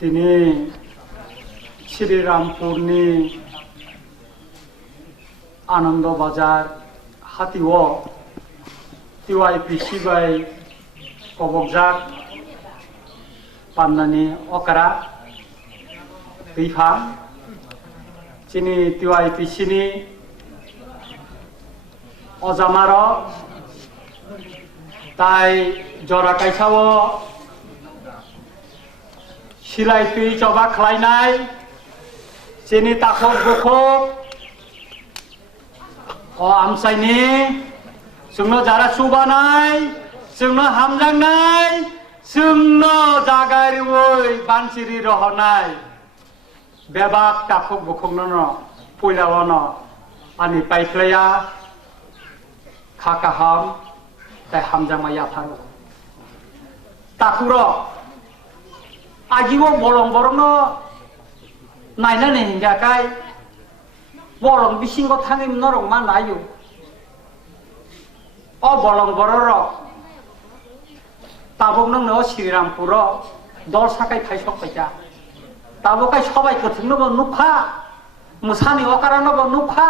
তিনি শ্রীরামপুরনি আনন্দবাজার হাতিও টিওয়াইপিসি বাই কবকজাক পান্নানি অকারা दैफा चिनी टिवाइपिसिनि अजामार ताई जरा काइसाओ सिलाइ तुइ जबा खालायनाय चिनी ताखक बुखक आमसाइनि जोंनो जारा सुबानाय जोंनो हामजांनाय जोंनो जागारिवै बानसिरि रहनाय बेबाक ताखक बुखकनो पुइलावनो आनि पाइख्लाया खाकाहाम ताइ हामजांमाया थारो ताकुरो आजिओ बरं बरंनो नायनानै हिंगाकाय बरं बिसिंगो थाङिम नरं मा नायो अ बरं बरर ताबुक नोंनो श्रीरामपुर दल साकाय फाइसक फाइजा ताबुकाय सबाय गोथोंनोबो नुखा मुसानि अकारानोबो नुखा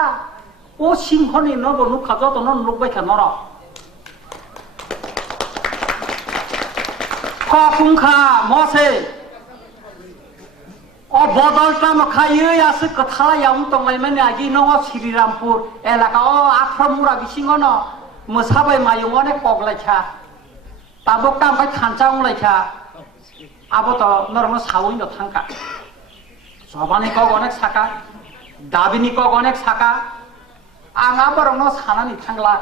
ओ सिंहनि नबो नुखा जतनो नुबायखा नर खुंखा मसे अ बदलता मखायो यासो कथालायाव दंलायमाने आगि न श्रीरामपुर एलाका अ आख्रमुरा बिसिंगन मोसाबाय मायंने कगलायखा ताबुक तामबाय खानचांलायखा आबोत नरम सावैनो थांखा सबानि कग अनेक साका दाबिनि कग अनेक साका आंहा बरंनो सानानि थांला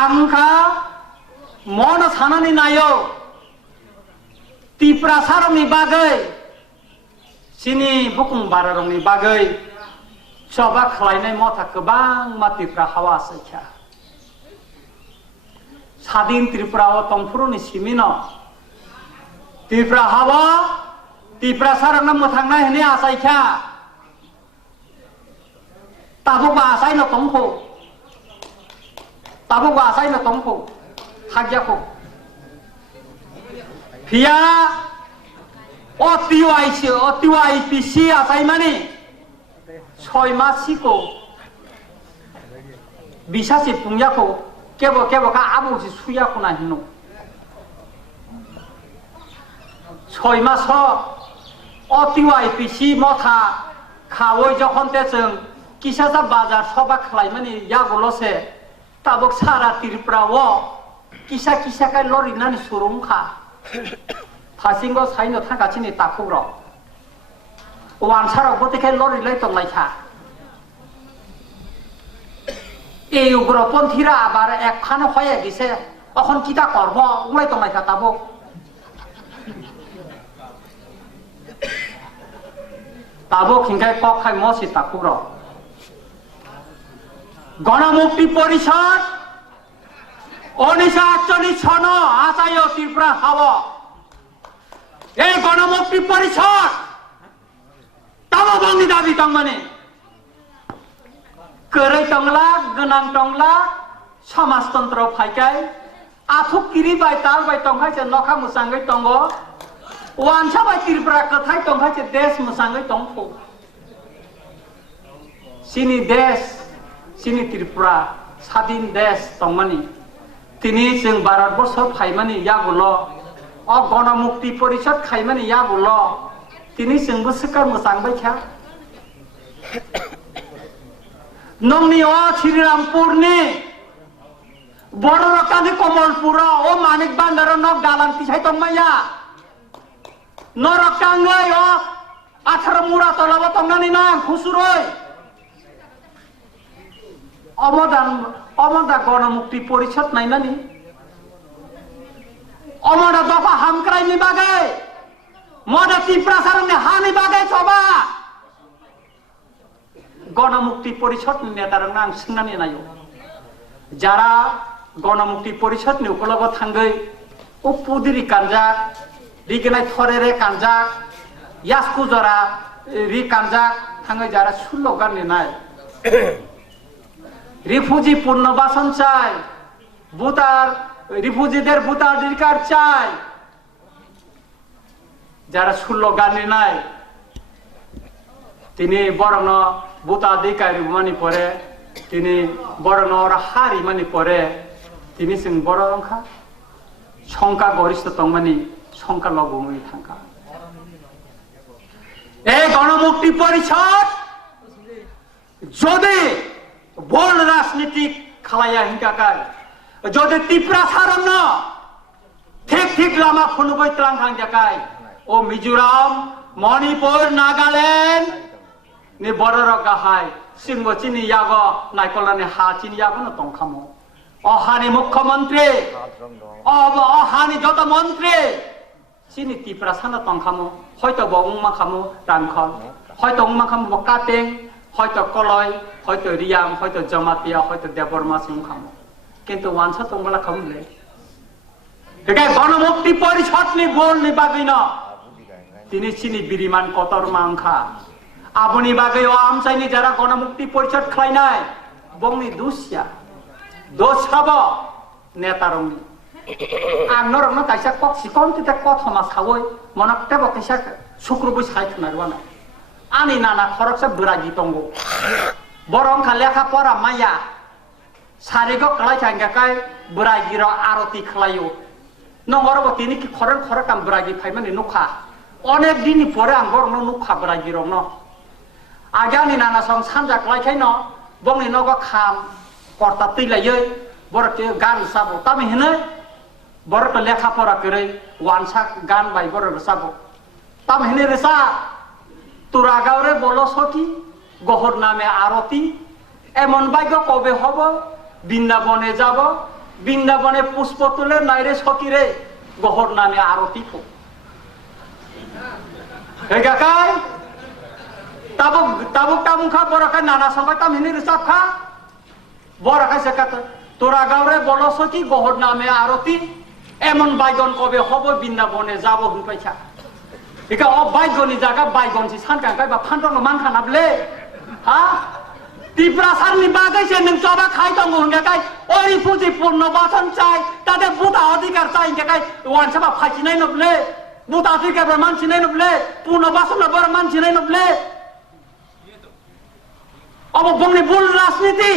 आंखा मन सानानि नायो तिप्रासारनि बागै सिनि बुकुं बारारंनि बागै सबा खालायनाय मथा गोबां मा तिप्रा हावा सैखा सादिन त्रिपुराव तंफुरुनि सिमिन तिप्रा हावा तिप्रासारंनो मोथांनाय हने आसायखा ताबुक आसायनो तंखौ ताबुक आसायनो तंखौ हाग्याखौ हिया अतिवाइपिसि आसाय माने 6 मासिको बिसासि पुंयाखौ केबो का आबौसि सुयाखौ नाहिनो 6 मास अतिवाइपिसि मथा खावै जखनते जों किसासा बाजार सबा खालायमाने यागलसे ताबुक सारा त्रिपुराव किसा काय लरिनानि सुरुंखा फासिंगो साइनो थांगासिनो ताखुग्र वानसाराव गतेखाय लरिलाय दंलायखा ए उग्रपन्थीरा आबार एकखानो हये दिसे अखन किता करब उंलाय दंलायखा ताबुक ताबुक हिंगाय कखाय मसि ताखुग्र गणमुक्ति परिषद 1948 सन आसायो त्रिपुरा हाव ए गणमुक्ति परिषद ताबो बंनि दाबि दंमाने गोरै दंला गोनां दंला समाजतंत्र फाइकाय आथुकिरि बाय ताल बाय दंखायसे नखा मुसाङै दङ वानसा बाय त्रिपुरा कथाय दंखायसे देश मुसाङै दंखौ सिनि देश सिनि त्रिपुरा स्वाधीन देश दंमाने तिनी जों भारतवर्ष फाइमाने यागुल अ गणमुक्ति परिषद खाइमाने यागुल तिनी जोंबो सोरकार मोसांबायखा नंनि अ श्रीरामपुरनि बड़रकानि कमलपुर अ मानिक बान्दार नक दालान तिसाय दंमाया नरकांगै अ 18 मुरा तलाबो दंनानै ना खुसुरै अमदा गणमुक्ति परिषद नायनानि अमदा दफा हामक्रायनि बागै मदा तिप्रासारनि हानि बागै सबा गणमुक्ति परिषदनि नेतारंनो आं सोंनानै नायो जारा गणमुक्ति परिषदनि उखलबो थांगै उपुदिरि कानजाक रिगनाय थरेरे कानजाक यासकुजरा रि कानजाक थांगै जारा सुल्लो गाननि नाय रिफुजी पुनर्बासन चाय भूतार रिफुजीদের ভোটাধিকার চাই যারা স্লোগানি নাই তিনি বরং ভোটাধিকারী মানি পরে তিনি বরং ওরা হারি মানি পরে তিনি जों বড় অংখা সংখ্যা গরিষ্ঠ তংমানি সংখ্যা লগমই থাকা এই গণমুক্তি পরিষদ যদি বল রাজনীতিক খালাইয়া হিংকাকার যদি ত্রিপুরা সারন ঠিক ঠিক লামা খুনুবই ত্রাং থাকায় ও Mizoram Manipur Nagaland ni bororo gahai singbo chini yago naikolaani ha chini yago no tongkhamo ohani mukhyamantri ohani joto mantri chini Tripura sana tongkhamo hoyto bo ungma khamo Rankhol hoyto ungma khamo Kateng hoyto Koloi hoyto Riam hoyto Jamatia hoyto Deborma singkhamo kintu wansa tongbala khamle hekai গণমুক্তি পরিষদ ni bol ni bagino tini chini biriman kotor mangkha আপনি বাগে ও আমসাইনি যারা গণমুক্তি পরিষদ খাই নাই বংনি দুসিয়া দোসাব নেতারংনি আনরং না কাইসা cock সিকন্তি তে কথমা সাবই মনকতে বকেসা শুক্রবই সাইখনারওয়ানা আনি নানা খরকসা বুরাগি তঙ্গো বরং খা লেখা পড়া মাইয়া সারিগ কলাই থাঙ্গাকাই বুরাগির আরতি খালাইও নংরব তিনি কি খরর খরর কাম বুরাগি ফাইমানি নুখা অনেক দিন পরে আং বরং নুখা বুরাগিরং ন আগানি নানা সং সানজাক লাইখাই ন বংনি নগ খাম কর্তা তৈলাইयै বরকে গান সাবো তামি হেনে বরক লেখা পড়া করে ওয়ানসাক গান বাই বরক সাবো তাম হেনে রেসা তুরাগাওরে বলো সকি গহর নামে আরতি এমন ভাগ্য কবে হব বৃন্দাবনে যাব বৃন্দাবনে পুষ্প তুলে নাইরে সকি রে গহর নামে আরতি কো হেগাকাই tabuk tamukha boraka nana sampai tam ini resakha boraka sekat তোরা গাওরে বলছো কি গহর নামে আরতি এমন বাইগন কবে হব বৃন্দাবনে যাব হুপাইছা একা অ বাইগনি জায়গা বাইগন সি সানকাঙ্কাই বা ফান্টন মান খানাবলে হ্যাঁ ত্রিপুরা সারনি বাগাইছে নং চবা খাই দङ হংগাকাই ওরি পুজি পূর্ণ বাসন চাই তাদের বুতা অধিকার চাই হংগাকাই ওয়ানসাবা ফাইছিনাই নবলে বুতা অধিকার মানছিনাই নবলে পূর্ণ বাসন বড় মানছিনাই নবলে अब बंगने बोल राजनीति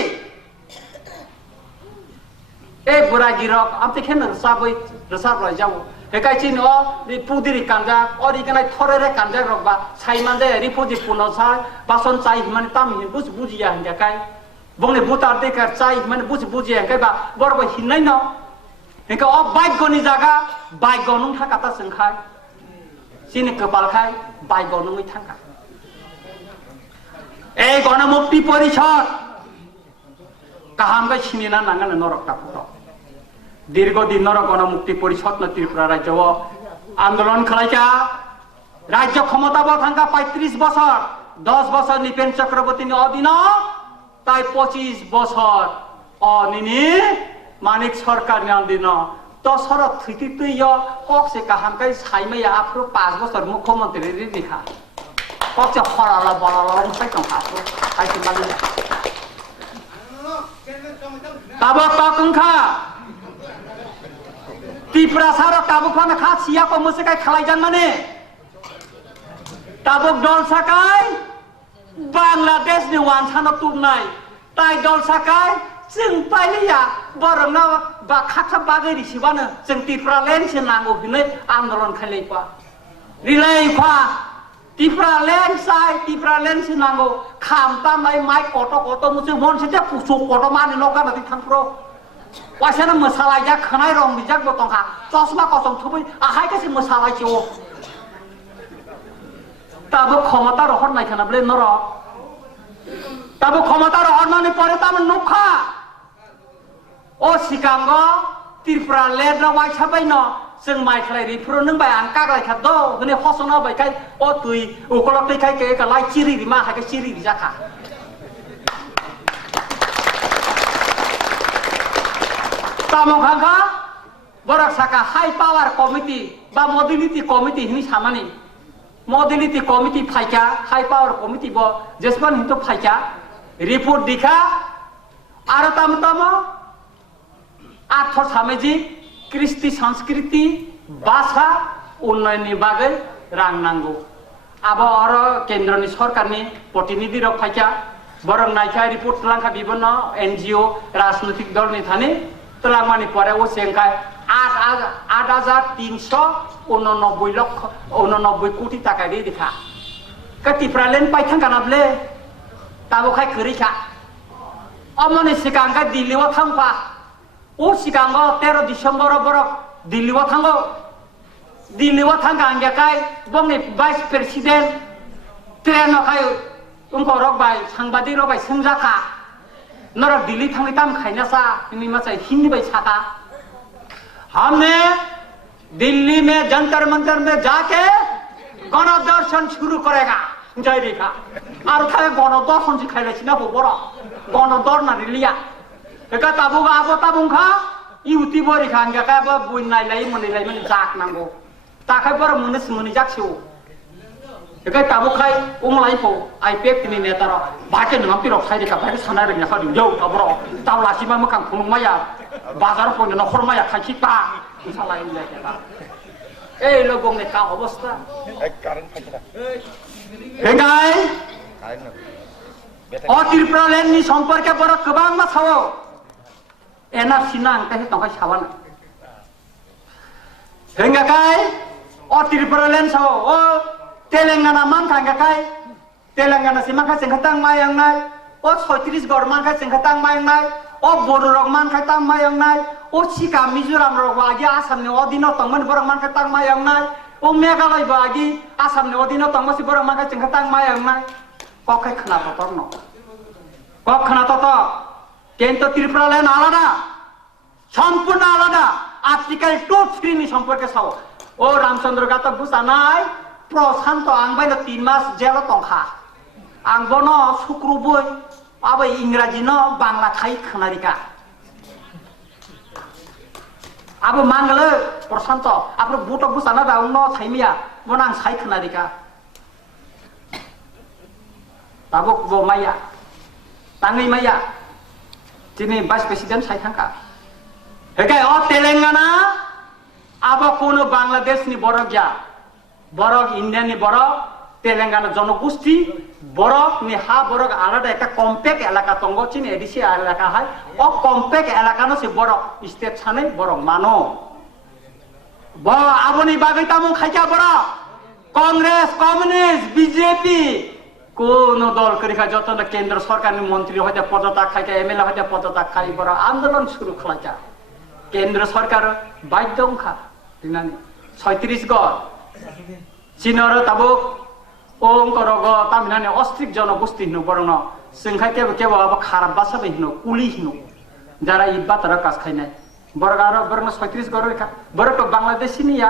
ए बुरा गिरक अब देखे न साबै रसाब लय जाओ हेकाय चिन अ रि पुदिरि कांजा अरि कनाय थरेरे कांजा रकबा साइमानदे रि पुदि पुनसा बासन चाइ माने ताम हिन बुझ बुझिया हंगाकाय बंगने बुतार देखार चाइ माने बुझ बुझिया हंगाय बा बरबो हिननाय न हेका अ बाइगनि जागा बाइगनुं थाकाता संखाय सिनि कपालखाय बाइगनुंै थांका এই গণমুক্তি পরিষদ কাহামগাই চিনিনা নাঙ্গানে নরকটা পুত দীর্ঘদিন নর গণমুক্তি পরিষদ ন ত্রিপুরা রাজ্য আন্দোলন খালাইকা রাজ্য ক্ষমতাব থাকা 35 বছর 10 বছর নিপেন চক্রবর্তী অধীন তাই 25 বছর অনিনি মানিক সরকার অধীন দশর থুইতি তুই হকসে কাহামগাই সাইমাইয়া আফ্রো 5 বছর মুখ্যমন্ত্রী রিখা কত হরালা বলালা মুসাই তং হাসো আইতি মালি তাবক তকংখা ত্রিপুরা সার তাবকন খা সিয়া কো মুসকাই খালাইজান মানে তাবক দল সাকাই বাংলাদেশ नि वानसानो तुमनाय ताइ दल साकाय जों पाइलिया बरंना बा खाखा बागै रिसिबानो जों त्रिपुरा लेन से नांगौ बिनै आन्दोलन खालायपा रिलायपा Tripura land sai Tripura land sinanggo kham tamai mai koto musu mon sete pusuk koto mani noka nati thampro wasana masala ja khanai rong bijak botong ha chosma kosong thubai ahai ka si masala chi o tabo ক্ষমতা রহর নাই খানাবলে নর tabo ক্ষমতা রহর মানে পরে তাম নখা ও সিকাঙ্গ Tripura land ra wai sabai no जों माइ खालायरि फ्रो नों bye आं कागलाय खाद हने हसना बायखाय अ तुइ उकला तैखाय के का लाइ चिरि मा हाके चिरि जाखा तामखाखा बरक साका हाई पावर कमिटी बा मोबिलिटी कमिटी हिनि सामानि मोबिलिटी कमिटी फाइका हाई पावर कमिटी ब जेसमान हितो फाइका रिपोर्ट दिखा आरो ताम आर्थ सामाजिक কৃষ্টি সংস্কৃতি ভাষা উন্নয়নের বাগে रां नांगौ आबो आरो केन्द्रनि सरकारनि प्रतिनिधि रक फाइका बरं नायका रिपोर्ट तलांखा बिबन एनजीओ राजनैतिक दल नि थाने तलांमानि परे वो सेंका 8,389 कोटी टाका दी दिखा कति प्रलेन पाइथां कानाबले ताबो खाय खरिखा अमने सिकांगा दिल्ली वा थांपा ओ सिकांगा 13 डिसेम्बर बरक दिल्ली वा थांगो दिल्ली वा थांगा आंगे काय बंनि वाइस प्रेसिडेंट ट्रेन खाय उनको रक बाय सांबादी रक बाय संजाखा नरक दिल्ली थांनि ताम खायना सा नि मचाय हिंदी बाय साका हमने दिल्ली में जंतर मंतर में जाके गणदर्शन शुरू करेगा जय रेखा और खाए गणदर्शन सिखाइले छिना बरा गणदर ना रिलिया एका ताबुगा आबो ताबुंखा यूट्यूब रेखा आंगे का बुइन नायलाय मोनैलाय मन जाक नांगौ ताखाय बर मोनस मोनै जाखसौ एका ताबुखाय उमलायखौ आईपीएफ नि नेतार बाके नङा पिरक साइरेखा बाय साना रेखा खादि जौ ताबरो तावलासिमा मखां खुनुमाया बाजार पयनो नखरमाया खायखिता सालाय लेखा এই লোকগণে কা অবস্থা হেগাই অ ত্রিপুরা লেন্ডনি সম্পর্কে বড় গোबां বাছাও এনআরসি না আংতাহে তংখাই সাবানা হেঙ্গাকাই অ ত্রিপুরা লেন্ড সাও ও তেলেঙ্গানা মান থাঙ্গাকাই তেলেঙ্গানা সিমাখা সেংখাতাং মায়াংনাই ও 36 গড় মানখা সেংখাতাং মায়াংনাই ও বড় রক মানখা তাং মায়াংনাই ও सिका मिजोराम रक बागी आसामनि अधीन तंगमन बरक मानखा तां मायांनाय ओ मेघालय बागी आसामनि अधीन तंगमसि बरक मानखा जोंखा तां मायांनाय कखाय खोनाततर न কক खोनातत কিন্তু ত্রিপুরা লেন আলাদা সম্পূর্ণ আলাদা আর্টিকেল 2 नि সম্পর্কে সাও ও রামচন্দ্র গাতা বুসানাই প্রশান্ত আংবাই 3 মাস জেল তংখা আংবন শুক্রবই আबै ইংরাজি ন বাংলা খাই खोनारिका अब मांगले प्रशांत अब बुटक बुसाना दाउन थाइमिया बनां साइ खोनारिका ताबुक बो माया तांगै माया दिनै भाइस प्रेसिडेंट साइ थांका हेकाय अ तेलेंगाना अब कोनो बांग्लादेशनि बरक या बरक इन्डियानि बरक तेलेंगाना जनगोष्ठी बरक नि हा बरक आलादा একটা কম্প্যাক্ট এলাকা তঙ্গ চিন এডিসি এলাকা হয় ও কম্প্যাক্ট এলাকা নো সে বড় স্টেট ছানে বড় মানো ব আবনি বাগৈ তামু খাইকা বড় কংগ্রেস কমিউনিস্ট বিজেপি কোন দল করিখা যত কেন্দ্র সরকারের মন্ত্রী হইতে পদত্যাগ খাইকা এমএলএ হইতে পদত্যাগ খাই বড় আন্দোলন শুরু খাইকা কেন্দ্র সরকার বাধ্যংখা দিনানি 36 গড় চিনর তাবুক ओंकरग तामिनानि अस्ट्रिक जनगोष्ठी हिनु बरन जोंखा केबो अब खाराब भाषा हिनु कुली हिनु जारा इ बातरा कास खाइनाय बरगार बरन 36 गड़ रेखा बरक बांग्लादेशीनिया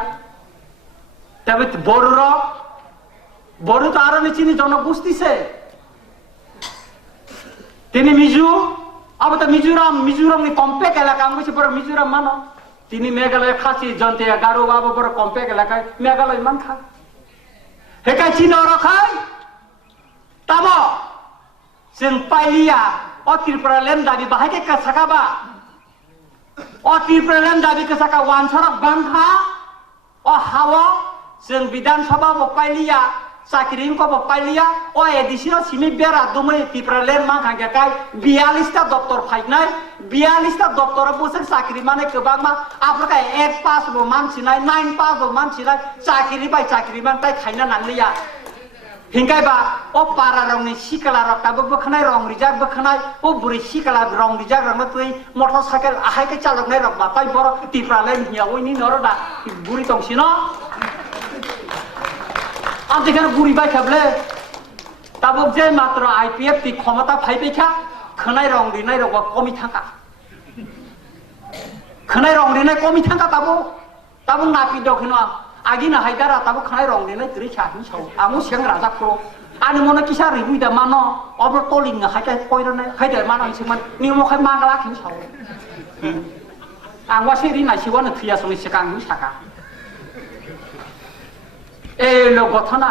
तबे बड़ तो आरो निचिनि जनगोष्ठी से तिनी मिजो अब त मिजोराम नि कम्प्याक्ट एलाका आंगसे बर मिजोराम मानो तिनी मेघालय खासी जनते गारो बाबो बर कम्प्याक्ट एलाका मेघालय मानखा हेकाय चिनो रखाय ताबो जों पाइलिया अ त्रिपुरा लेन दाबि बाहायके कसाकाबा अ त्रिपुरा लेन दाबि कसाका वानसरक बांखा अ हावा जों विधानसभा बो पाइलिया साकिरिन को बो पाइलिया अ एडिसिनो सिमि बेरा दुमै त्रिपुरा लेन माखांगे काय 42 टा दफ्तर फाइनाय 42 टा दफ्तर बोसे साकिरि माने गोबांमा आफ्रिका 8 पास बो मानसिनाय 9 पास बो मानसिनाय साकिरि बाय साकिरि मान ताय खाइना नांलिया हिंगायबा अ पारा रंनि सिकला रक्ताबो बखनाय रं रिजार्भ बखनाय अ बुरि सिकला रं रिजार्भ रंना तुइ मोटरसाइकेल आहायके चालकनाय रकबा ताय बर त्रिपुरा लेन हियावैनि नरदा बुरि तंसिनो आथिखाल बुरि बाय खाबले ताबुक जे मात्र आईपीएफ ति क्षमता फाइबेखा खोनाय रं रिनाय रकबा कमि थांका खोनाय रं रिनाय कमि थांका ताबुक नापि दखिनो आगिना हायदारा ताबु खोनाय रं रिनाय त्रि साहिन साव आमु सें राजा प्रो आनि मने किसा रिबुइदा मानो अब्र टलिं हायका कयरनाय हायदा मानो सिमान निमखाय मांगला खिन साव आंवा सेरि नायसिवानो थैया सनि सिकां साका এই লোক ঘটনা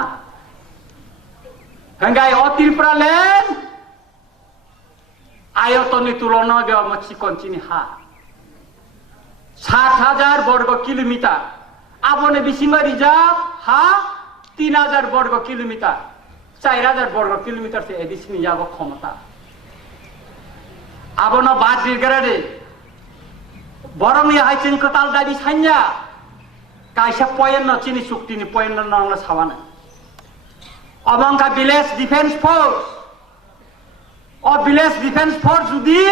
হেঙ্গাই অ ত্রিপুরা লেন আয়তনের তুলনায় দেওয়া চিকনচিনি হা 60,000 বর্গ কিলোমিটার আবনে বিসিমা রিজার্ভ হা 3000 বর্গ কিলোমিটার 4000 বর্গ কিলোমিটার से एडिसनि जागो क्षमता आबोनो बाद बिरगरादे बरंनि हाइचिन कताल दाबि सान्या कायसा पॉइंट न चिनि चुक्तिनि पॉइंट न सावानो अबंका विलेज डिफेंस फोर्स और विलेज डिफेंस फोर्स जुदि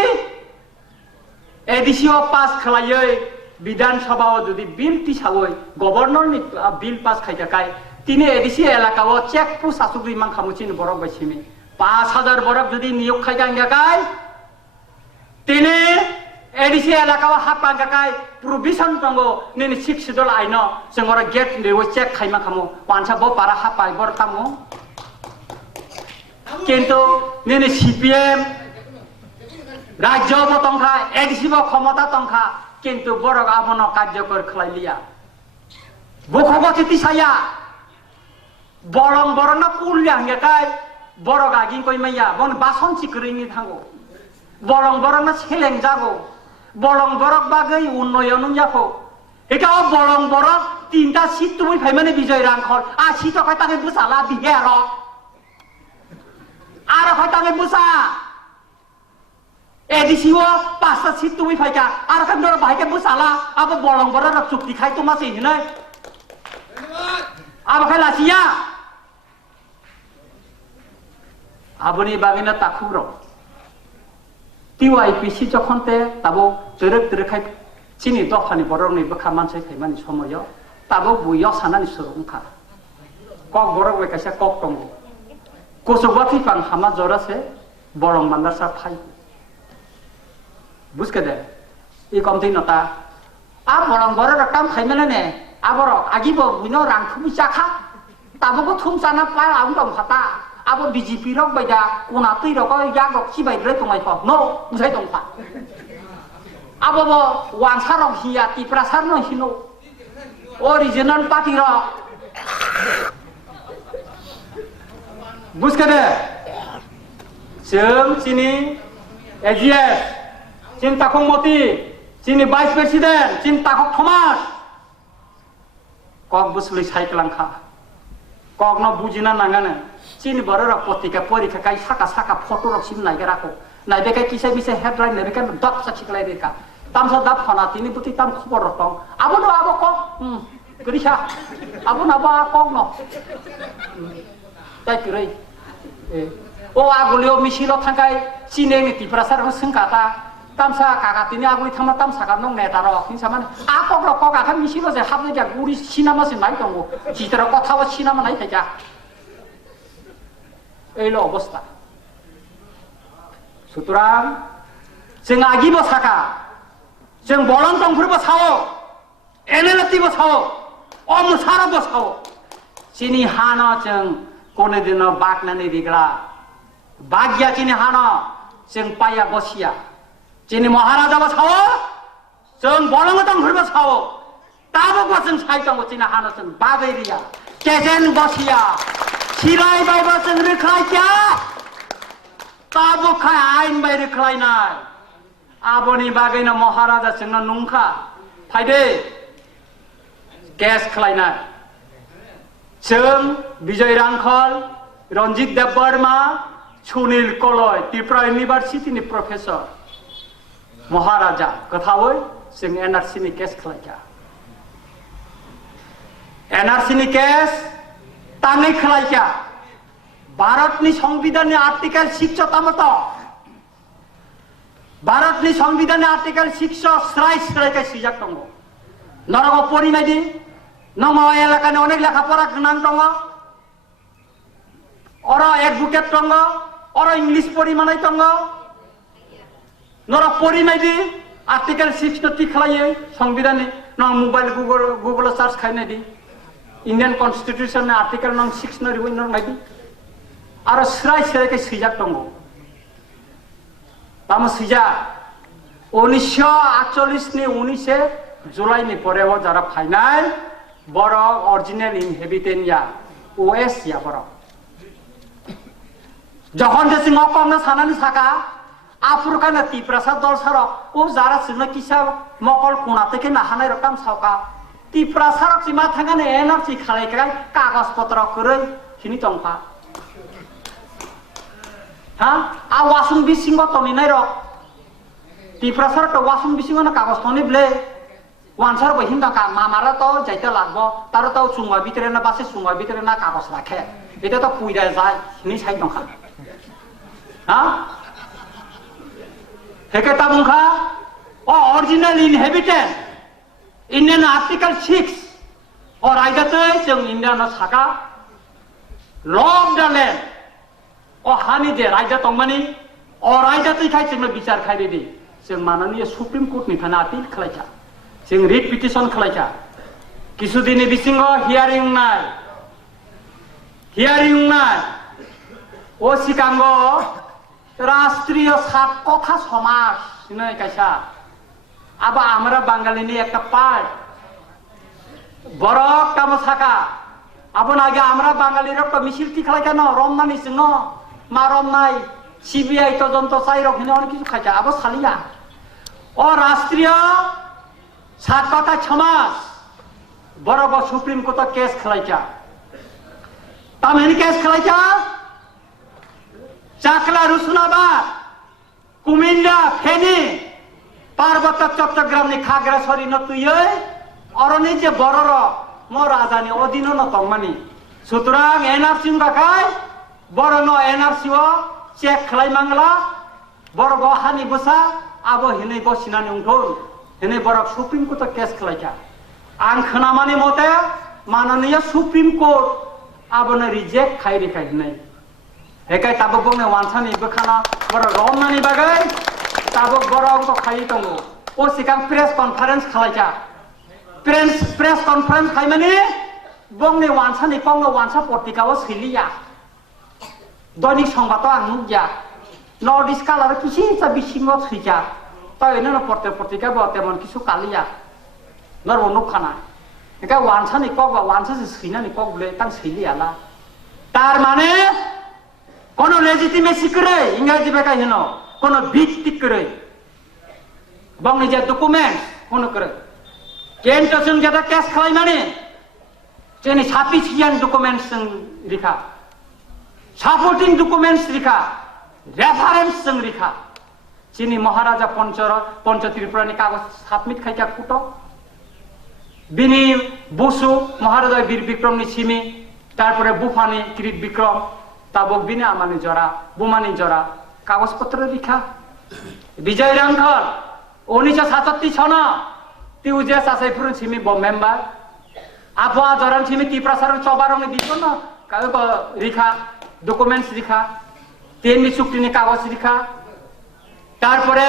एडिसिओ पास खालायै विधानसभा जुदि बिल तिसावै गवर्नरनि बिल पास खायकाय तिनि एडिसि एलाकाओ चेक पुस आसुग्रि मान खामुचिन बरक बायसिमे 5000 बरक जुदि नियोग खायकाय तिनि एडिसि एलाकाओ हापांगाय प्रोविजन दंगो निनि शिक्षिदल आइन जोंगरा गेट लेव चेक खायमा खामु पानसा ब पारा हापाय बर तामु किन्तु निनि सीपीएम राज्य तंखा एडिसि क्षमता तंखा किन्तु बरक आबनो कार्यकर खलायलिया बुखबति तिसाया बरं बरना पुलिया हंगाय बरक आगि कइमाया बन बासन सिकरिनि थांगो बरं बरना सेलें जागो बरं बरक बागै उन्नयन जाखो এটা বরং বরক তিনটা সিট তুমি ফাইমানে বিজয় রাংখল আ সিট কয় তাকে বুসালা বিহে আর কয় তাকে বুসা এডিসিও পাঁচটা সিট তুমি ফাইকা আর কান দর ভাইকে বুসালা আব বরং বরক চুক্তি খাই তোমা সে হিনে আব খাই লাসিয়া আবনি বাগিনা তাকুর টিওআইপিসি যখনতে তাবো তরক তরখাই চিনি দফানি বরংनि बखा मानसै खायमानि समय ताबो बुयाव सानानि सुरुंखा कक बरक वेकासा कक दंगो कोसोबाथि पां हामा जरासे बरं मानदासा फाइ बुझके दे इ कमथि नता आ बरं बरक काम खायमाने ने आ बरक आगिबो बुनो रांखुबि जाखा ताबो थुमसाना पा आं दं खाता आबो बीजेपी रक बायदा उना तै रक यागक सिबायद्रे दंलाय फ नो बुझाय दंफा आबो वानसारक हिया तिप्रासार न हिनो ओरिजिनल पार्टी र बुझके दे जों चिनि एजिएस चिन ताखं मति चिनि भाइस प्रेसिडेंट चिन ताखक थमास कक बुसलै साइक्लांखा कक न बुजिना नांगानो चिनि बरर पत्रिका परीक्षा काई साका साका फटो रक सिम नायगराखौ नायबेकाय किसाय बिसाय हेडलाइन नायबेकाय दप साखिखलाय रेखा तामसा दाब फना तिनि बुति ताम खबर रतं आबो न आबो कक गरिसा आबो न बा कक न ताइ पिरै ओ आगुलियो मिसिलो थांगाय चिनेनि तिप्रासार सोंखाता तामसा काका तिनि आगुलि थामा तामसा का नं नेता र हिंसामान आ कक र कक आखा मिसिलो जे हाबले जा गुरि सिनामा से नाय दंगो जितर कथाव सिनामा नाय थायजा एलो अवस्था सुतरां जों आगिबो साका जों बरं दंफोरबो सावो एनएलटिबो सावो अमुसारबो सावो चिनि हाना जों कोने दिन बागनानै रिग्रा बाग्या चिनि हाना जों पाया बसिया चिनि महाराजाबो सावो जों बरं दंफोरबो सावो ताबो जों साइदंबो चिनि हाना जों बागैरिया केजेन बसिया सिराय बायबा जों रोख्लायया ताबो खाय आइन बाय रोख्लायनाय आबोनि बागैनो महाराजा जोंना नंखा फायदे केस खालायनाय जों विजय रांखल रंजित देव बर्मा सुनील कलय त्रिपुरा इउनिभार्सिटीनि प्रफेसर महाराजा गोथावै जों एनआरसीनि केस खालायया एनआरसीनि केस ताङै खालायया भारतनि संविधाननि आर्टिकल 6 मत भारतनि संविधाननि आर्टिकल 6 स्राय स्रायखाय सिजाक दङ नरगो परिनायदि नंगो एलाकानि अनेक लेखापरा गोनां दङ अर एडभोकेट दङ अर इंग्लिश परिमानाय दङ नर परिनायदि आर्टिकल 6 नो थि खालायो संविधाननि नंग मोबाइल गुगल सार्च खायनायदि इंडियन कन्स्टिट्यूशन आर्टिकल नंग 6 नो रिवइन नायदि आरो स्राय स्रायखाय सिजाक दङ ताम सिजा 1948 नि 19 जुलाई नि परेव जरा फाइनाल बर ओरिजिनल इनहेबिटेंट या ओएस या बर जखन जे सिंह कमना सानानि साका आफुरकाना तिप्रासा दल सार ओ जारा सिंह किसा मकल कुना तेके नाहानाय रकम सावका ত্রিপুরা সারক সিমা থাকানে এনআরসি খালাইকাই কাগজপত্র করে সিনি টংফা হ্যাঁ আর ওয়াশিং মেশিন তনি নাই রক ত্রিপুরা সারক ওয়াশিং মেশিন কাগজ তনি বলে ওয়ানসার বহিন টাকা মামারা তো যাইতে লাগবো তারা তো চুঙ্গার ভিতরে না বাসে চুঙ্গার ভিতরে না কাগজ রাখে এটা তো পুইরা যায় সিনি সাই টংখা হ্যাঁ হেকে তা মুখা ও অরিজিনাল ইনহেবিটেন্ট ইন্ডিয়ান आर्टिकल 6 और आइदाते जों Indian Saka law of the land और हानि जे रायदा तंगमानि और आइदाते खाय जों बिचार खायदि जों माननीय सुप्रीम कोर्ट नि थाना आपिल खालायखा जों रिट पिटिशन खालायखा किसुदिननि बिसिङाव हियारिं नाय ओ सिगाङाव राष्ट्रीय सातकथा समाज सिनाय कायसा आबा আমরা বাঙালিনি একটা পার্ট বড় কাম থাকা আবন আগে আমরা বাঙালির একটা মিছিল কি খাই কেন রমনানি সিং মা রমনাই সিবিআই তদন্ত চাই রকিনে অনেক কিছু খাইছা আবো সালিয়া ও রাষ্ট্রীয় সাতকথা সমাজ বড় বড় সুপ্রিম কোর্ট কেস খেলাইছা তামেনি কেস খেলাইছা চাকলা রুসুনাবাদ কুমিল্লা ফেনী पार्वत चट्टग्राम नि खागड़ाछड़ी न तुये अरनि जे बरर म राजानि अधीन न तंगमानि सुतरां एनआरसी बाखाय बर न एनआरसी ओ चेक खलाय मांगला बर गहानि बसा आबो हिनै बसिनानि उंथोन हिनै बरक सुप्रीम कोर्ट केस खलायखा आं खोनामानि मते माननीय सुप्रीम कोर्ट आबोनो रिजेक्ट खायरिखाय हिनै हेकाय ताबो बुंनो वानसानि बखाना बर रमनानि बागै ताबो बरं तो खाई दंगो ओ सिगां प्रेस कनफारेन्स खालायजा प्रेस कनफारेन्स खायमानि बंनि वानसानि पंग वानसा पत्रिकाओ सैलिया दैनिक संबाद आं नुया नर्थ इस्ट कालार किसी सा बिसिङाव सैजा तायनो पत्रिका बो तेमन किसु कालिया नर नुखाना एका वानसानि पग वानसा सैनानि पग बले तां सैलियाला तार माने कोनो लेजिटिमेसि करे इंग्राजी बेका हिनो কোনো ভিত্তি করে বংনি যে ডকুমেন্ট কোন করে কেন্ট जों যেটা কেস খাই মানে যেনি সাফিসিয়েন্ট ডকুমেন্টস जों রেখা সাপোর্টিং ডকুমেন্টস রেখা রেফারেন্স जों রেখা যিনি মহারাজা পঞ্চ ত্রিপুরানি কাগজ সাবমিট খাইকা কুটো বিনি বসু মহারাজা বীর বিক্রমনি সিমি তারপরে বুফানি কিরিট বিক্রম তাবক বিনে আমানি জরা বুমানি জরা কাগজপত্র লিখা বিজয় রাংখল 1967 সন তিউজে সাসাইপুর সিমি মেম্বার আবহাওয়া জরান সিমি ত্রিপ্রাসার চবারং দিত না কাগজ লিখা ডকুমেন্টস লিখা তেমনি চুক্তিনি কাগজ লিখা তারপরে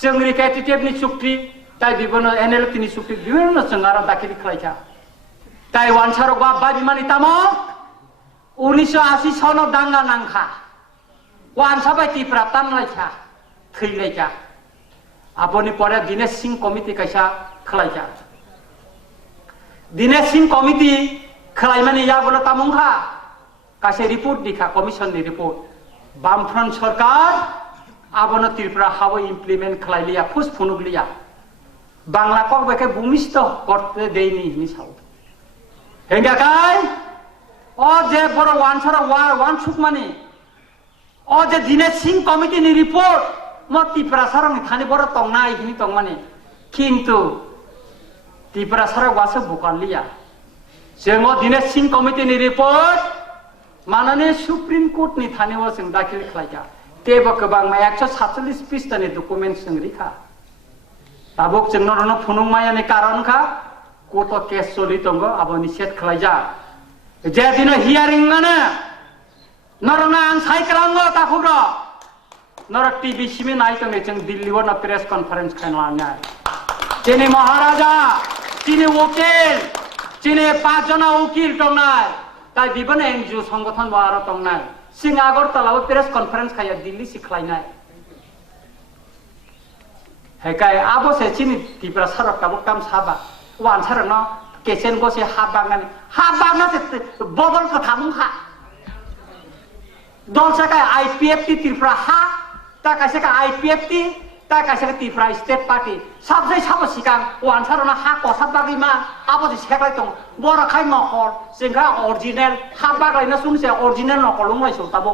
जों রিকেটিটিভনি চুক্তি তাই বিভিন্ন এনএলপিনি চুক্তি বিভিন্ন जों আরো দাখিল খাইছা তাই ওয়ানসারক বা বিমানি তামো 1980 সন দাঙ্গা নাংখা वानसा बाय ত্রিপুরা तानलायखा थैलायखा आबोनि परे दिनेश सिंह कमिटि कायसा खालायखा दिनेश सिंह कमिटि खालायमानि याबोला तामुंखा कासे रिपोर्ट दिखा कमिशन नि रिपोर्ट बामफ्रंट सरकार आबोनो ত্রিপুরা हाव इमप्लिमेंट खालायलिया फुस फुनुगलिया बांग्ला कक बेके भूमिस्थ करते देइनि हिनि साव हेंगाकाय ओ जे बर वानसार वान सुकमानि ओ जे दिनेश सिंह कमिटि नि रिपोर्ट म ত্রিপুরা सारं थानि बर तंगनाय हिनि तंगमानि किन्तु ত্রিপুরা सारं वासो बुकालिया जों दिनेश सिंह कमिटि नि रिपोर्ट माननीय सुप्रीम कोर्ट नि थानियाव जों दाखिल खालायखा तेबो गोबां 147 पृष्ठनि डकुमेन्ट्स जों रिखा ताबक जोंनो रनो फुनुंमायानि कारणखा कोर्ट केस चलि दङ आबो निषेध खालायजा जे दिनो हियारिं माने नरना आं साइक्रांगो ताखुब्र नर टीवी सिमी नायतोंनि जों दिल्लीआव ना प्रेस कनफारेन्स खालामनाय जिनि महाराजा जिनि वकिल जिनि 5 जना वकिल दंनाय ताइ बिबन एनजिओ संगठन बार दंनाय सिं आगरतलाव प्रेस कनफारेन्स खाया दिल्ली सिखलायनाय हेकाय आबो से चिनि ত্রিপুরা सरक ताबो काम साबा वान सरन केसेन गसे हाबांगानि बदल कथा मुखा दल सका आईपीएफटी ত্রিপুরা हा ता कासे का आईपीएफटी তা কাছে ত্রিপুরা স্টেট পার্টি সাবজেক্ট সাবো সিগাं ওয়ানসারना हा कसाब बागैमा आबोदि सेख्लाय दं बर खाय नखर जोंहा अरिजिनेल हा बागलायना सुनसे अरिजिनेल नखर लंलायसो ताबो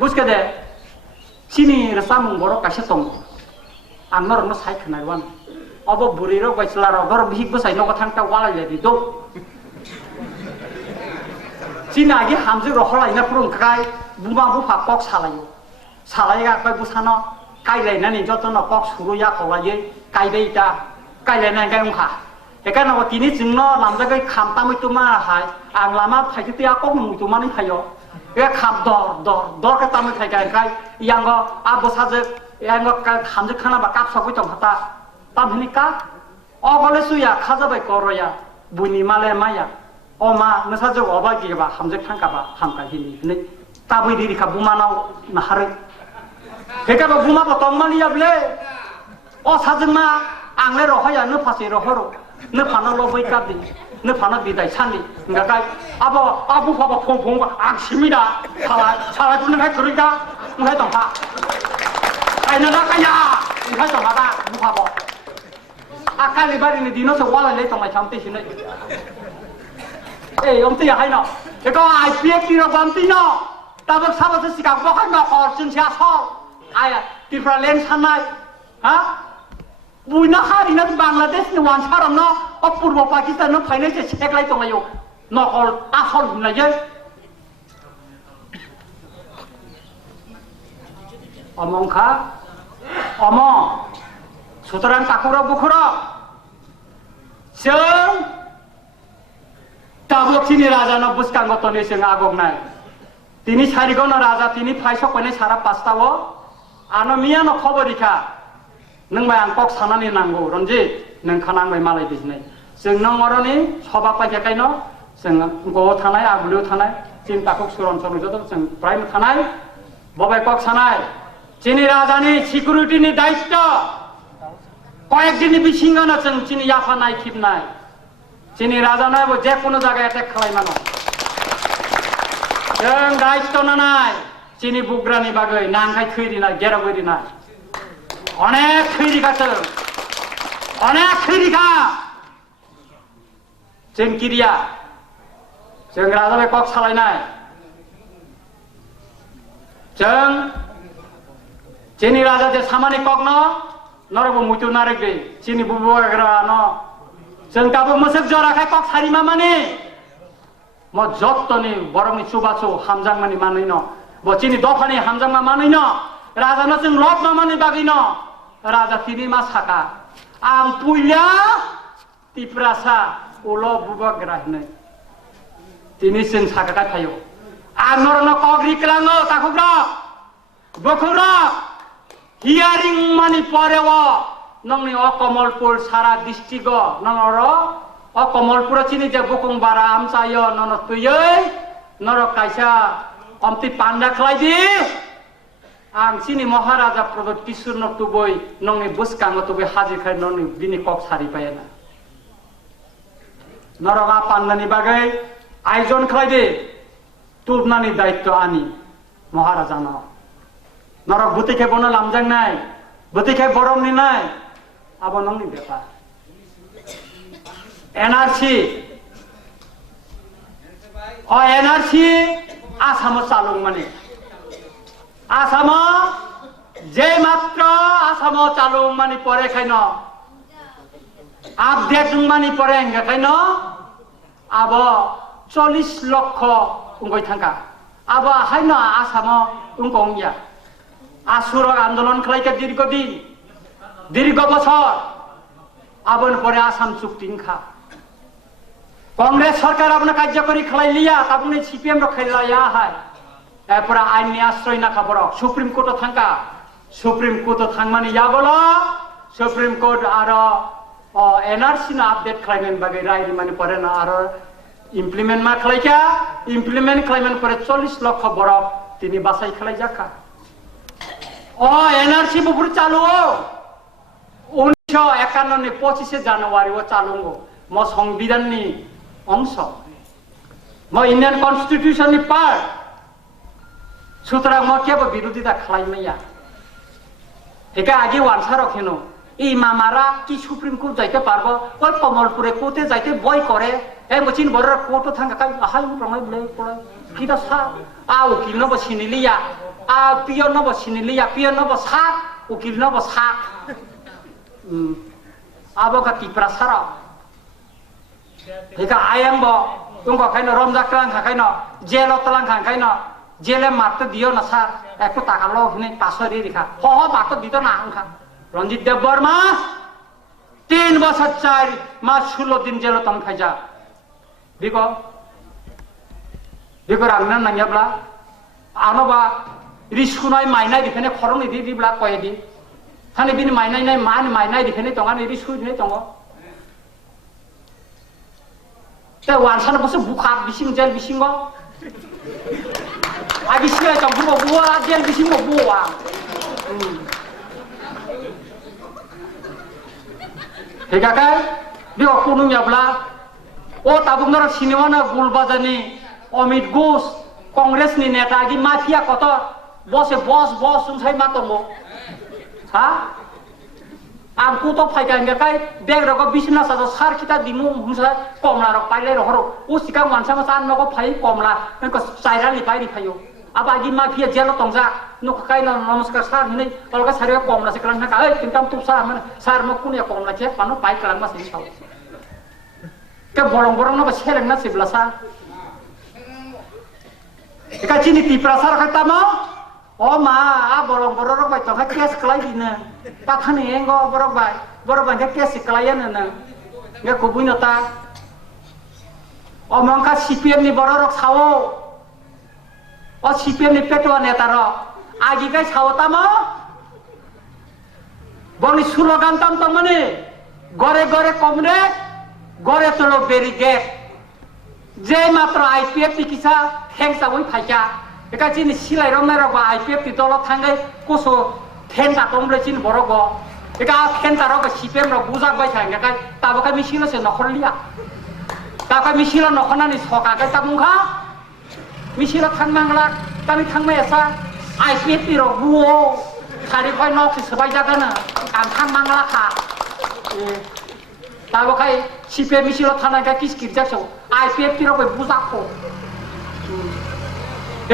बुझके दे सिनि रसामुं बर कासे दं आं नरनो सायखनाय वान अब बुरि रो बायसला रो बर बिग बसाय नग थांता वालाय दि दो सिनागि हामजो रखलायना फुरुंखाय बुमा बुफा कक सालायो सालायगा कय बुसानो कायलायनानै जतन कक सुरुया खलायै कायदैता कायलायनानै गायंखा एखान तिनि जोंनो लामजागै खामतामै तुमा हाय आं लामा फायखिया कक मुतुमानै फायो बे खाम दर दर दर का तामै फायगायखाय यांगो आबसाजो यांगो खामजो खानाबा कापसाखै दं हाता तामहिनि का अगले सुया खाजाबाय करया बुनि माले माया अमा नसाजो अबा गिबा हामजो थांकाबा हामका हिनि नै ताबै दिरिखा बुमानाव नाहारै हेकाबा बुमा बतंमानि याबले अ साजोंमा आंले रहया न फासे रहरो न फाना लबै काबि न फाना बिदाय सानि गाय आबो आबु फाबा फंफं आं सिमिदा साला साला बुनहाय खुरिगा नहाय दंफा आइना ना काया नहाय दंफा बा बुफाबो आकालि बारिनि दिनोसो वालायले दंलाय सामते सिनै ए ओमते हाय न एको आईपीएफ तिरो बामति न ताबक साबासो सिगां बखाय न खरसिन सियासो आया त्रिपुरा लेन साननाय हा बुइना हारिना बांलादेशनि वानसारनो अ पूर्व पाकिस्तान फाइनाय से सेकलाय दंलायो नकल आसल बुनाय अमंखा अम सुतरां ताकुरा बुखुरा जों ताबकसिनि राजानो बुसकांगतनि जों आगमनाय तिनि सारिगन राजा तिनि फायसकने सारा पास्तावो आनो मियानो खबरिखा नोंबाय आं कक सानानै नांगौ रन्जित नोंखा नांबाय मालाय दिसनाय जों नंगरनि सभा पाइखायनो जों गव थानाय आगुलियाव थानाय तीन ताकुक सुरनसर जतो जों प्राइम थानाय बबाय कक सानाय चिनि राजानि सिकिउरिटिनि दायित्व कयेक दिननि बिसिङावनो जों चिनि याफा नायखिबनाय चिनि राजानो जे कोनो जायगा एटेक खालायमानो जों दायित्व नानाय चिनि बुग्रानि बागै नांखाय थैरिनाय गेरावरिनाय अनेक थैरिखासो अनेक थैरिखा जों किरिया जों राजाबाय कक सालायनाय जों चिनि राजा जे सामानि कक न नरबो मुतु नारेगै चिनि बुबुग्रा न जों गाबो मोसक जराखाय कक सारिमा माने म जत्तनि बरंनि सुबासो हामजांमानि मानै न बचिनि दफानि हामजांमा मानै न राजानो जों लब मामानि बागै न राजा तिनि मा साका आं पुइला तिप्रासा उलो बुबग्रा हनै तिनि जों साकाका थायो आं नरनो कग्रि क्लाङो ताकुग्रा बखुग्रा हियारिं मानि परेव नंनि अकमलपुर सारा डिस्ट्रिक्ट नंर अकमलपुर चिनि जे बुकुं बारा आमसायो नन तुयै नर कायसा अमति पान्डा खलायदि आं चिनि महाराजा प्रदोत किशोर न तुबै नंनि बुसकांग तुबै हाजिखाय नंनि बिनि कक सारि पायना नरगा पान्डानि बागै आयोजन खलायदि तुबनानि दायित्व आनि महाराजा न नर बुतिखे बनो लामजांनाय बुतिखे बरमनि नाय आबो नंनि बेपा एनआरसी अ एनआरसी आसाम चालुं माने आसाम जे मात्र आसाम चालुं माने परे खायन आपडेट माने परे खायन अब 40 लक्ष उंगै थांका अब हायन आसाम उंगंया आसुर आंदोलन खालायके दीर्घ बছর आबन परे आसाम चुक्तिखा कांग्रेस सरकार आपने कार्यकरी खलाई लिया ताबने सीपीएम रो खैलाया है एपरा आईननि आश्रय ना खबर सुप्रीम कोर्ट थांका सुप्रीम कोर्ट थांमानि याबला सुप्रीम कोर्ट आरो एनआरसी ना अपडेट खलायनायनि बागै रायनि माने परे ना आरो इमप्लिमेंट मा खलायका इमप्लिमेंट खलायनायनि परे 40 लाख बरफ तिनि बासाय खलाय जाखा एनआरसी बुफुर चालू 1951 नि 25 জানুয়ারি ও চালুঙ্গো म संविधाननि अंश म इंडियन कन्स्टिट्यूशन नि पार्ट सुतरां म केबो विरोधिता खालायनाया হেকা আগে ওয়ানসার কেন এই মামারা কি সুপ্রিম কোর্ট যাইতে পারবো ওই কমলপুরে কোর্টে যাইতে বই করে এই মচিন বড় কোর্টও থাকা কাই আহাই রঙাই বলে পড়ে কিটা সা উকিল নব সিনিলিয়া পিয় নব সিনিলিয়া পিয় নব সা উকিল নব সা আবকা টিপ্রা সারা হেকা আয়াং ব তুমক খাইনো রমজা কালাং খাইনো জেল তলাং খাইনো জেলে মারতে দিও না স্যার একটু টাকালো ওখানে 500 দিয়ে রেখা মারতে দিত না আংখা রঞ্জিত দেব বর্মা 3 বছর 4 মাস 16 দিন জেল তং খাইজা দেখো রান্না নাঙ্গাবলা আনোবা রিস্কুনাই মাইনাই দিখানে খরং ইদি দিবলা কয়দি থানে বিনি মাইনাই নাই মান মাইনাই দিখানে তঙানি রিস্কু দিনে তঙ তে ওয়ানসানা বসে বুখা বিসিং জেল বিসিং আগে সিলাই চম্পু বুয়া জেল বিসিং বুয়া হেকাকাই বিও কোনো মিয়াবলা ও তাবুংনার সিনেমানা গুলবাজানি অমিত ঘোষ কংগ্রেসনি নেতা আগে মাফিয়া কত বসে বস শুনছাই মাতঙ্গ হ্যাঁ আমকু তো ফাইকান গাকাই বেগ রক বিছনা সাজা সার খিতা দিমু হুসা কমলা রক পাইলে রহর ও সিকা মানসা মাসা নক ফাই কমলা নক চাইরা লিপাই লিপাयो अब आगे माफिया जेल तंजा नुकाई नमस्कार सार हिनै अलगा सारे कमला से कलां थाका ओइ तिनताम तुपसा माने सार म कुनिया कमला के पानो पाइ कलां मासे साव के बरं न सेरें ना सिब्ला सा एका चिनि टिप्रा सार खता म ओ मा आ बरं रक बाय तखा केस कलाई दिनो पाखाने एंगो बरं बाय केस कलायानो न गे कुबुइनता ओ मंका सीपीएम नि बरं रक सावो ओ सीपीएम नि पेटवा नेता र आगी गाय सावता म बनि स्लोगान ताम तमने गरे गरे कमरेड गरे चलो बेरिगेट जे मात्र आईपीएफ नि किसा थेंक्स आवै फाइका एका चिनि सिलाइ रमना रक आईपीएफ नि दल थांगै कोसो थेंटा तमले चिन बरग एका थेंटा रक सीपीएम र बुजाक बाय थांगा गाय ताबका मिसिलो से नखरलिया ताबका मिसिलो नखनानि सका गाय तामुखा मिसिलो थांनांगला तानि थांमायासा आईपीएफ नि र बुओ सारि खय नक सबाय जागोन आं थांनांगला खा ताबखाय सीपीएम मिसिलो थानागा किसकिर जासो आईपीएफ नि र बुजाखौ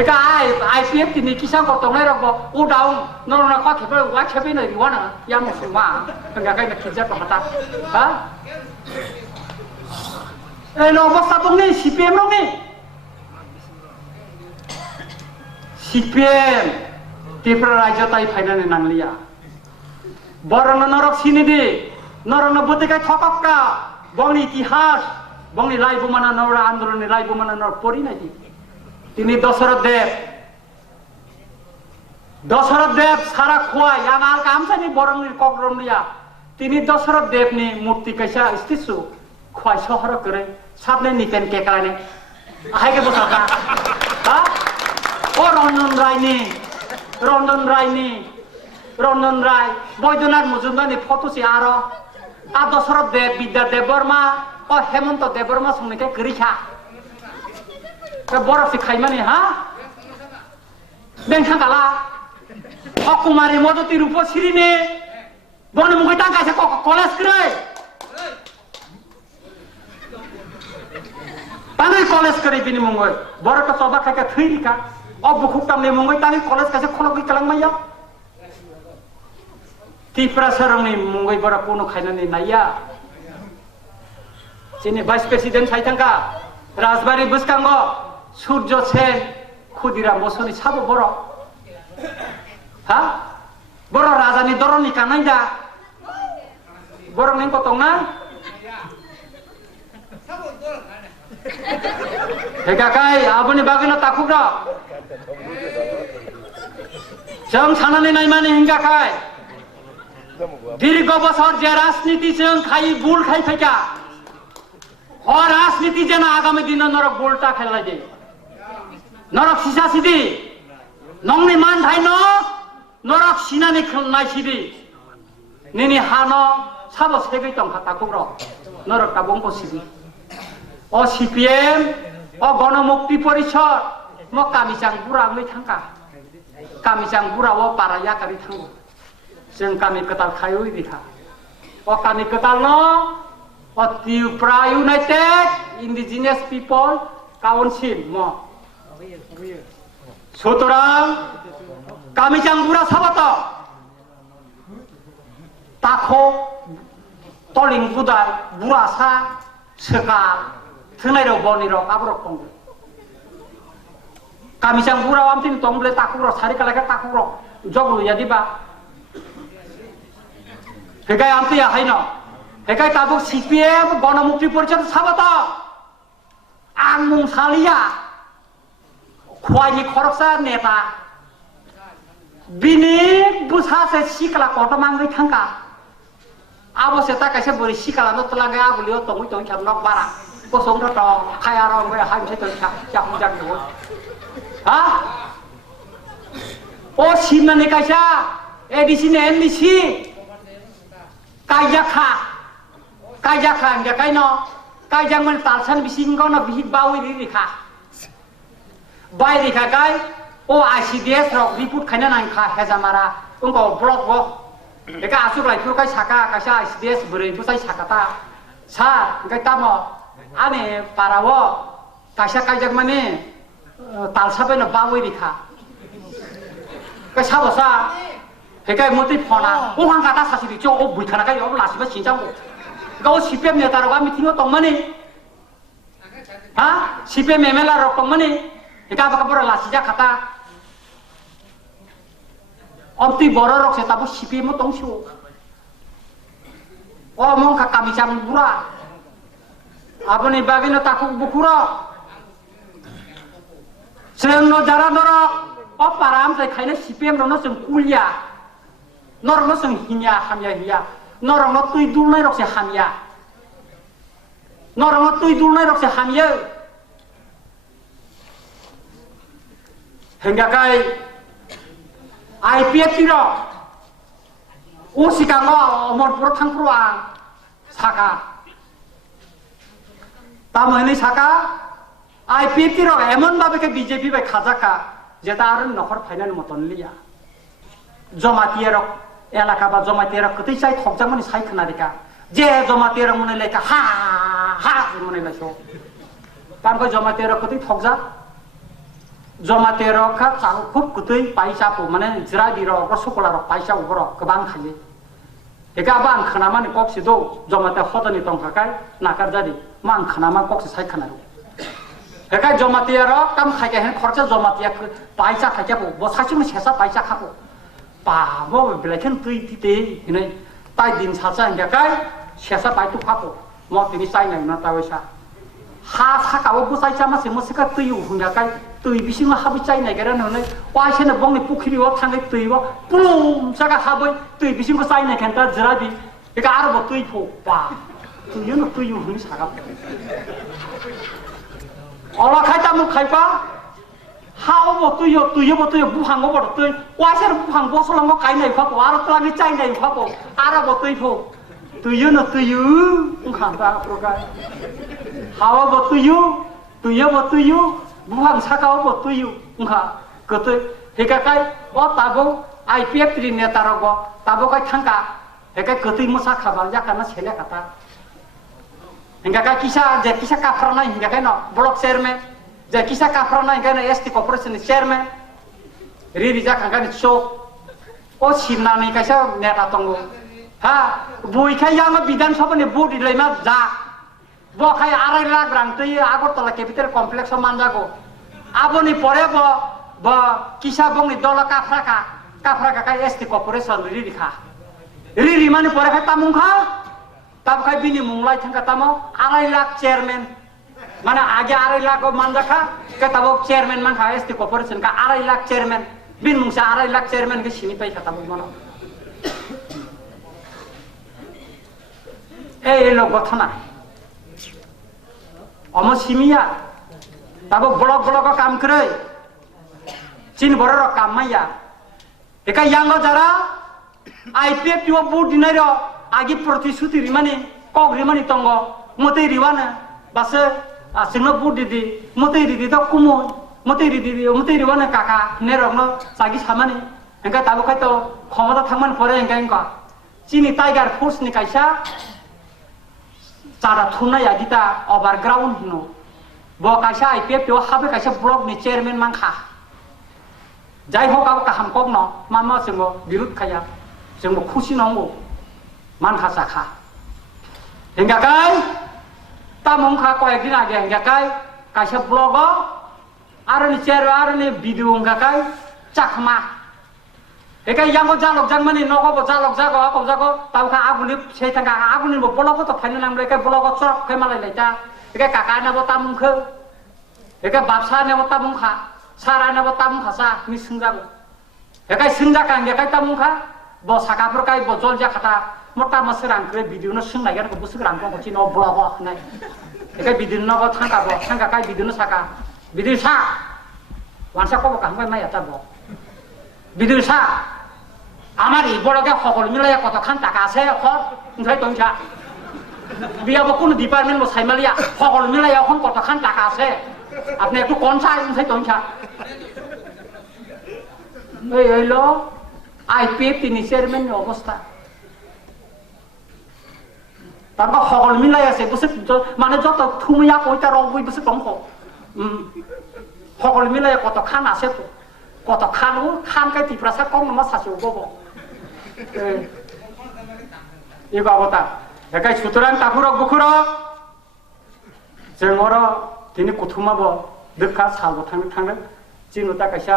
एका आईपीएफ नि किसा गतंनाय रक उदाव नरना खा खेबे वा खेबे नै रिवाना याम सुमा तंगा गाय न खिजा पता हा ए नो बस्ता तंनि सीपीएम नि सीपीएम त्रिपुरा राज्य ताई फाइनाने नांगलिया बरन नरक सिनिदि नरन बतेकाय थकक्का बंगनि इतिहास बंगनि लाइबुमाना नवरा आंदोलननि लाइबुमाना नर परिनायदि তিনি দশরথ দেব সারা খোয়াই আমার কামসানি বরংনি কগ্রমলিয়া তিনি দশরথ দেবনি মূর্তি কাইসা স্টিসু খোয়াই শহর করে সামনে নিতেন কেকানে আইগে বসাকা হ্যাঁ ও রঞ্জন রায় বৈদ্যনাথ মজুমদারনি ফটোসি আরো আর দশরথ দেব বিদ্যা দেববর্মা ও হেমন্ত দেববর্মা সঙ্গে গরিখা बरफ से खाई माने हा बेंखा गाला अकुमारी मदती रूप सिरिने बन मुगै टांगा से कलेज करे ताने कलेज करे बिनि मुगै बरफ तो सबा खाके थैरिका अब बुखुक तामने मुगै ताने कलेज कासे खलगै कलां माया त्रिपुरा सरंनि मुगै बरफ कोनो खाइनानै नाया जिनि भाइस प्रेसिडेन्ट साइथांगा राजबारी बुसकांगो सूर्य सेन खुदिराम बसुनि साबो बर हा बर राजानि दरनि कानायदा बरनि कतंना हेगाकाय आबनि बागैनो ताखुब्रा जों सानानै नायमानि हिंगाकाय दीर्घ बছর যে রাজনীতি जों खाई बुल खाई फैका और राजनीति जेना आगामी दिन नरक बोल्टा खेला दे नरक सिसा सिदी नंगनि मान थाइ न नरक सिनानि खनाय सिदी निनि हानो साबो सेगै दं खाताखौ नरक ताबंको सिदी ओ सीपीएम ओ गणमुक्ति परिषद म कामिचां बुराङै थांका कामिचां बुराव पाराया कारि थांगो जों गामि गोदाल खायो बिखा गामि गोदालनो Tripura united indigenous people council সুতরাং গামিজাং বুড়া সাবাত তাখো তলিং বুদাই বুড়াসা সোকা থোনাইরক বনিরক আবরক দं গামিজাং বুড়া আমতিন দंब्ले তাকুরক সারিকালাকে তাকুরক জগলুয়াদিবা হেগাই আমতিয়া হাইন হেগাই তাবুক সিপিএম গণমুক্তি পরিষদ সাবাত आं मुंसालिया खुवाइनि खरकसा नेता बिनि बुसासे सिकला कटमांगै थांका आबसे ताकासे बोरै सिकला नतलांगै आगुलियो तंगै तंगै खामनक बारा गसं रत खायारं बै हामसे तंग जाखुं जाखुं हा ओ सिमनानि कायसा एडिसिन एमबिसि कायजाखा कायनो कायजांमोन तालसान बिसिंगनो बिहिक बावै रिखा बाय रिखा गाय ओ आईसीडीएस रक रिपोर्ट खायना नांखा हेजामारा उंगो ब्लक गो एका आसुग्लाय फुरकाय साका कायसा आईसीडीएस बोरै बुसाय साकाता सा गाय तामो आने पारावो कायसा कायजाक माने तालसाबेनो बावै रिखा काय साबसा हेकाय मति फना ओ हांगाता सासिरि चो ओ बुइखाना गाय ओ लासिबा सिंजांगो गाव सीपीएम नेतारगा मिथिङो दंमोन हा सीपीएम एमएलए रक दंमोन एका बाका बर लासिजा खाता अमति बर रक से ताबो सीपीएम दंसो ओ मंका कामिजां बुरा आबनि बागिनो ताकु बुखुरा जोंनो जारा नरक ओ पाराम जाय खायनो सीपीएम रनो जों कुलिया नरनो जों हिनिया हामिया हिया नरंनो तुई दुलनाय रकसे हामिया नरंनो तुई दुलनाय रकसे हामियो हेंगाकाय आईपीएफ तिरो ओ सिगाङो अमरपुर थांफ्रो आं साका तामहनै साका आईपीएफ तिरो एमन भाबेके बीजेपी बाय खाजाका जेता आरो नखर फाइनाल मतन लिया जमातियरक एलाका बा जमातेर कतै साइ थकजांमोन साइ खोनारिका जे जमातेर मने लेका हा हा मने लासो तामको जमातेर कतै थकजा जमातेर का चाउ खुब कतै पाइसाखौ माने जिरा दिर अ सकलार पाइसा उगर गोबां खायो एका बां खोनामानि कक्सि दो जमाते खदनि तंखाकाय नाकार जादि मान खोनामा कक्सि साइ खोनारो एका जमातेर काम खायके हेन खरचा जमातिया पाइसा खायकेबो बसासिम सेसा पाइसा खाबो बाबो बेलेखन तुई तिते हिनै ताइ दिन साचा हिंगाकाय सेसा पाइतु खाबो म तिनि चाइनाय न तावैसा हा साकाबो बुसाइसा मासे मसेका तुयु हिंगाकाय तुई बिसिङा हाबि चाइनाय गेरा ननै वाइसेन बंनि पुखरियाव थाङै तुइबो पुलुम साका हाबै तुई बिसिङको चाइनाय खेन्ता जरादि एका आरबो तुइ फो बा तुयु न तुयु हिनि साका अला खायता मु खायपा हाव बतुयो तुयो बतुयो बुहांगो बतुय वाइसेर बुहां बसलंगो काइनाय फापो आरो तलानि चाइनाय फापो आरो बतुयफो तुयो न तुयो उखांता प्रकार हाव बतुयो तुयो बतुयो बुहां साकाव बतुयो उखा गतै हेकाकाय अ ताबो आईपीएफ त्रि नेता रगो ताबो काय थांका हेकाय गतै मोसा खाबाल जाकाना सेले खाता हेकाकाय किसा काफ्रानाय हेकाकाय न ब्लक चेयरमैन जे किसा काफ्रानाय गायना एसटी कर्पोरेशन चेयरमैन रिरिजा खांगानि चो ओ सिमनानि कायसा नेता दंगो हा बयखाय यामा विधानसभानि भोट दिलायमा जा बखाय 2.5 लाख रांतै आगरतला कैपिटल कमप्लेक्स मानजागो आबनि परे ब किसा बंनि दल काफ्राका काय एसटी कर्पोरेशन रिरिखा रिरि माने परे खाय तामुखा ताबखाय बिनि मुंलाय थांगा तामो 2.5 लाख चेयरमैन माने आगे 2.5 लाख मानजाखा के ताबो चेयरमैन मानखा एसटी कर्पोरेशन का 2.5 लाख चेयरमैन बिन मुंसा 2.5 लाख चेयरमैन के सिनि पाइ खाताबो मानो ए लो गथना अम सिमिया ताबो ब्लक काम करे चिन बरर काम माया एका यांगो जरा आईपीएफ टिओ बुट दिनाय र आगे प्रतिश्रुति रिमानि कक रिमानि तंगो मते रिवाना बासे सिंनो बुट दिदि मते रिदि द कुमो मते रिवाना काका ने रंगनो सागि सामानि Engka tabu kai to khomata thangman pore engka engka chini tiger force ni kaisa chara thuna ya gita overground hino bo kaisa IPF to habe kaisa block ni chairman mangkha jai hok abo kaham kok no mama sengbo birut khaya sengbo khushi nongo mankha sakha engka kai tamong kha ko ekdin age engka kai kaisa blog aro ni chair aro ni video engka kai chakma Eka yang ko jalok jang mani no ko jalok jago tau kha aguni sei thang ka aguni bo bolok to phainu nang le ka bolok chok khai malai lai ta eka kaka na bo tamung khe eka babsa na bo tamung kha sara na bo tamung kha sa ni singjago eka singja kang eka tamung kha bo saka pro kai bo jol ja khata mota masrang kre video no sing lai ga ko busuk rang ko chi no bolok nai eka video no ko thang ka kai video no saka video sa wansa ko ka mai mai ta bo video sa আমার এই বড়কে সকল মিলাই কতখান টাকা আছে ওখানে তংসা বিয়াবো কোন department বো সাইমালিয়া সকল মিলাই এখন কতখান টাকা আছে আপনি একটু কোন চাই ওখানে তংসা এই হইল IPF তিনি চেয়ারম্যান অবস্থা তারপর সকল মিলাই আছে বসে মানে যত থুমিয়া কইতা রবই বসে তংক সকল মিলাই কতখান আছে তো কতখান খান কাই টিপ্রাসা কম নামা সাসিও গবো এই বাবতা একাই সুতরাং তাকুরক বুকুরক जों दिनै कुथुमाबो दोखा सालबो थांदों चिनुता कायसा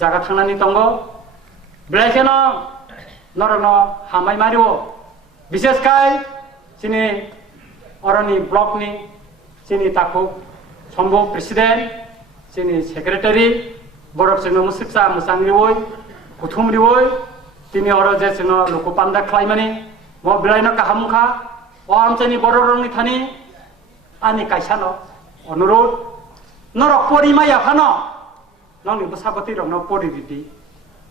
जागा थांनानै दङ ब्लेकेनो नरनो हामाय मारियो बिसेसकाय जोंनि अरनि ब्लकनि जोंनि ताखौ सम्भव प्रेसिडेन्ट जोंनि सेक्रेटारि बरफ जोंनो मुसुकसा मोसांरिवै कुथुमरिवै दिनै अर जे जोंनो लुकुपान्दा खालायमानि म बिलायनो काहामुखा अमचनि बर रंनि थानि आनि कायसानो अनुरोध नरक परिमा याफानो नंनि बसाबति रंनो परिदिदि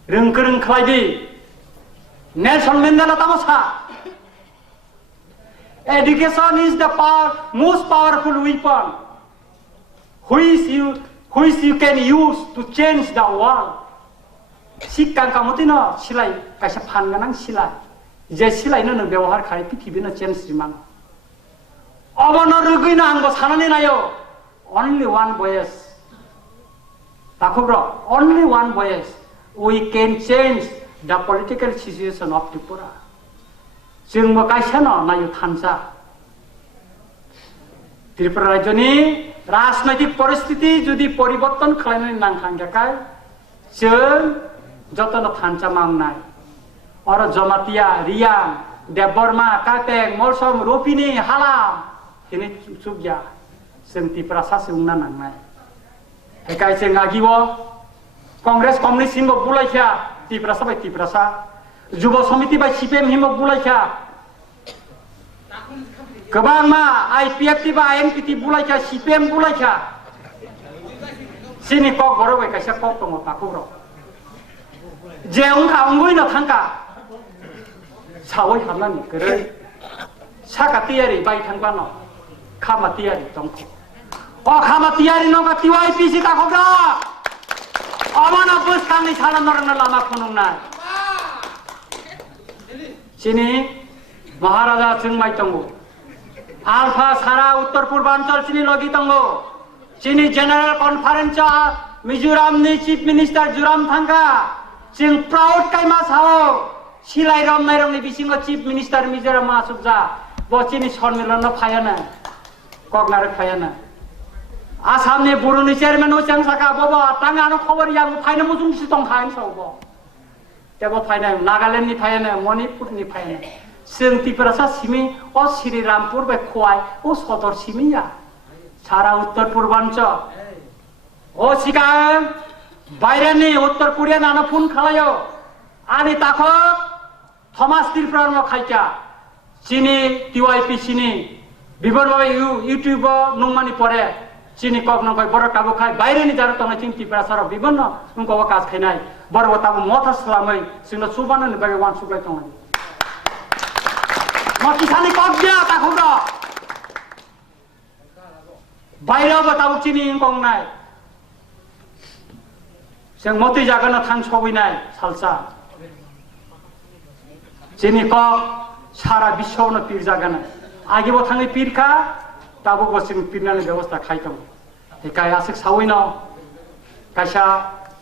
रोंगोरों खालायदि Nelson Mandela Tamsa education is the most powerful weapon which you can use to change the world शिक्षां कामतिनो सिलाय कायसा फानगानां सिलाय जे सिलायनो नो व्यवहार खाय पृथ्वीनो चेन्ज रिमान अबनो रुगैनो आंबो सानानै नायो only one voice takubro only one voice we can change the political situation of Tripura जोंबो कायसानो नायो थानसा त्रिपुरा राज्यनि राजनैतिक परिस्थिति जुदि परिवर्तन खालामनो नांखांगाखाय जों जतनो थानसा मांगनाय और जमातिया रियां देबबर्मा काटें मलसम रोपिनि हालाम दिनै सुगया जों त्रिपुरा सासे उंना नांनाय एकाय जों आगिवो कांग्रेस कम्युनिस्ट हिमबो बुलायखा त्रिपुरा साबाय त्रिपुरा सा जुब समिति बाय CPM हिमबो बुलायखा गोबां मा IPF बा INPT बुलायखा CPM बुलायखा सिनि कक बरबाय कायसा कक दङ ताकुब्र जे उंखा उंगुइनो थांका सावै हाबनानै गोरै साकातियारि बाय थांबानो खामातियारि दंखौ अ खामातियारि नगा TYPC ताकुब्र अमाना बसखांनि साना नरना लामा खुनुंनाय सिनि महाराजा जोंमाय दङ आलफा सारा उत्तर पूर्वांचल सिनि लगि दङ सिनि जेनेरेल कन्फारेन्स मिजोरामनि चीफ मिनिस्टार जुराम थांगा जों प्राउड कायमा साओ सिलाय रमनायरंनि बिसिङो चीफ मिनिस्टार मिजोराम मासुबजा बचिनि सनमिलन फायाना कगनारे फायाना आसामनि बरुनि चेयारमेन ओचां साका बबा तांगानो खबर याबो फायना मुजुं सिटं खायन सावबो तेबो फायना नागालेन्डनि फायना मणिपुरनि फायना जों त्रिपुरासा सिमि अ श्रीरामपुर बे खवाय अ सदर सिमिया सारा उत्तर पूर्वांचल अ सिगां बायरानि उत्तर कोरिया नानो फन खालायो आनि ताखो थमास त्रिपुरानो खायचा चिनि TYPC नि बिबरबाबे यूट्यूब नंमानि परे चिनि कक नंगय बर काबु खाय बायरानि जारो तंग चिन त्रिपुरा सारा बिबन्न नंगो काज खायनाय बर ताबु मथा सलामै जोंनो सुबानो बाय वान सुब्लाय तंग म किसानि कक गया ताखुब्र बायराव बताबु चिनि इंगंनाय जों मती जागोन थां सौहैनाय सालसा जोंनि कक सारा विश्वआवनो पिर जागोन आगेबो थाङै पिरखा दाबो बसिं पिरनानै बेबस्था खायदों हिकाय आसिक सावैनो कायसा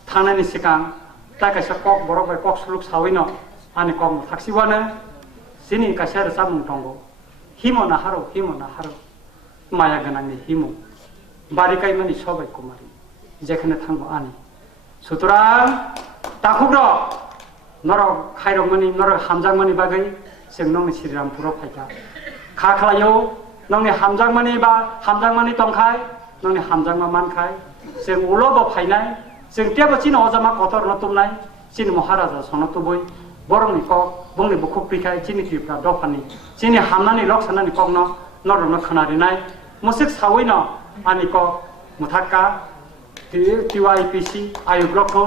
थांनायनि सिगां दा कायसा कक बरक बाय कक सुलुक सावैनो आनि कक थाक्सिबानो जोंनि कायसा रोजाबमुं दङ हिमो नाहारो माया गोनांनि हिमो बारिकाय मानि सबाय कुमारी जेखाने थांबो आनि सुतरां दाखुग्र नरक खायरमनि नरक हामजांमनि बागै जों नंनि श्रीरामपुराव फायखा खा खालायो नंनि हामजांमनि बा हामजांमनि दंखाय नंनि हामजांमा मानखाय जों उलबो फायनाय जों तेबो चिन अजामा कतर नतुमनाय चिन महाराजा सनतुबय बरंनि कक बुंनि बुखुक पिखाय चिनि तिफ्रा दफानि चिनि हामनानि लक्सनानि ककनो नरनो खनारिनाय मुसिक सावैनो आनि कक मुथाक्का TYPC आयुग्रखौ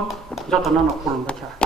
जतन खुलुमबाय था